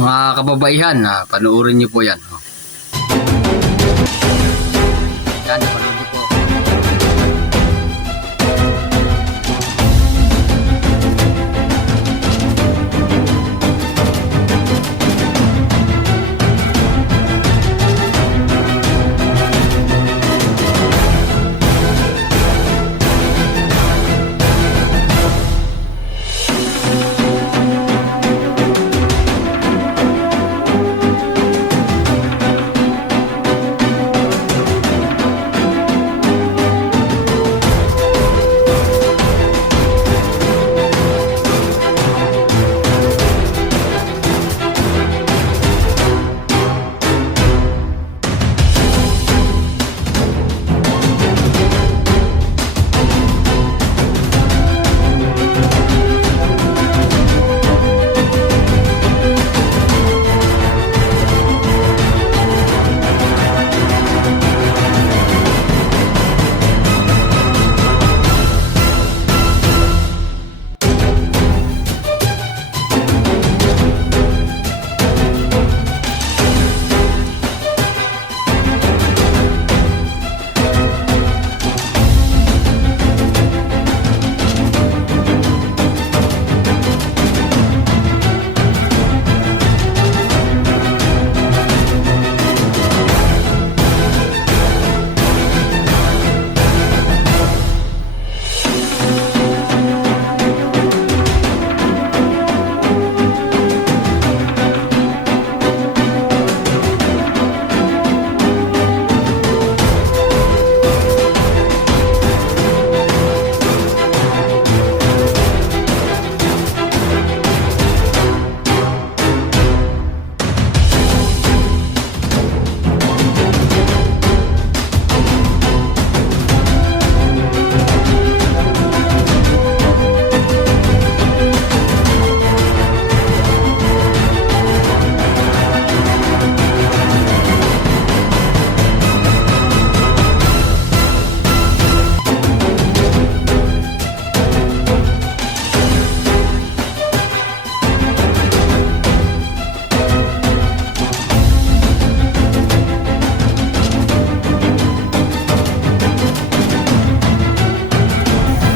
Mga kababaihan, panoorin niyo po yan. Yan, panoorin niyo po.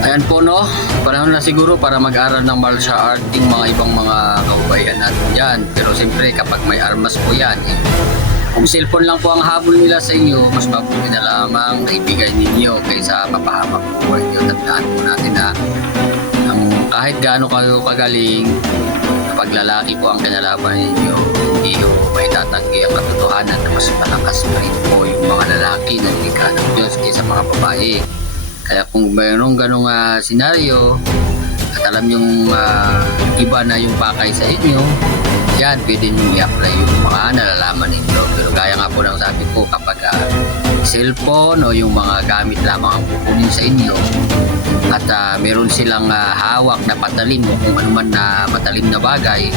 Ayan po no, panahon na siguro para mag-aral ng martial art yung mga ibang mga kababayan natin dyan. Pero siyempre kapag may armas po yan, kung cellphone lang po ang habol nila sa inyo, mas mabuti na lamang na ibigay ninyo kaysa mapahamak po inyo. Tandaan po natin na kahit gaano kayo kagaling, kapag lalaki po ang kinalaban ninyo, hindi ko may tatanggi ang katotohanan na mas malakas pa rin po yung mga lalaki na likha ng Diyos kaysa mga babae. Kaya kung mayroong ganong senaryo at alam yung iba na yung pakay sa inyo, yan, pwede nyo i-apply yung mga nalalaman ninyo. Pero gaya nga po ng sabi ko, kapag cellphone o yung mga gamit lamang ang kukunin sa inyo at meron silang hawak na patalim o kung ano man na matalim na bagay,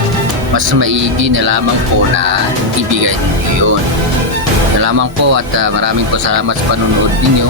mas maigi na lamang po na ibigay ninyo yun. Salamat po at maraming po salamat sa panonood ninyo.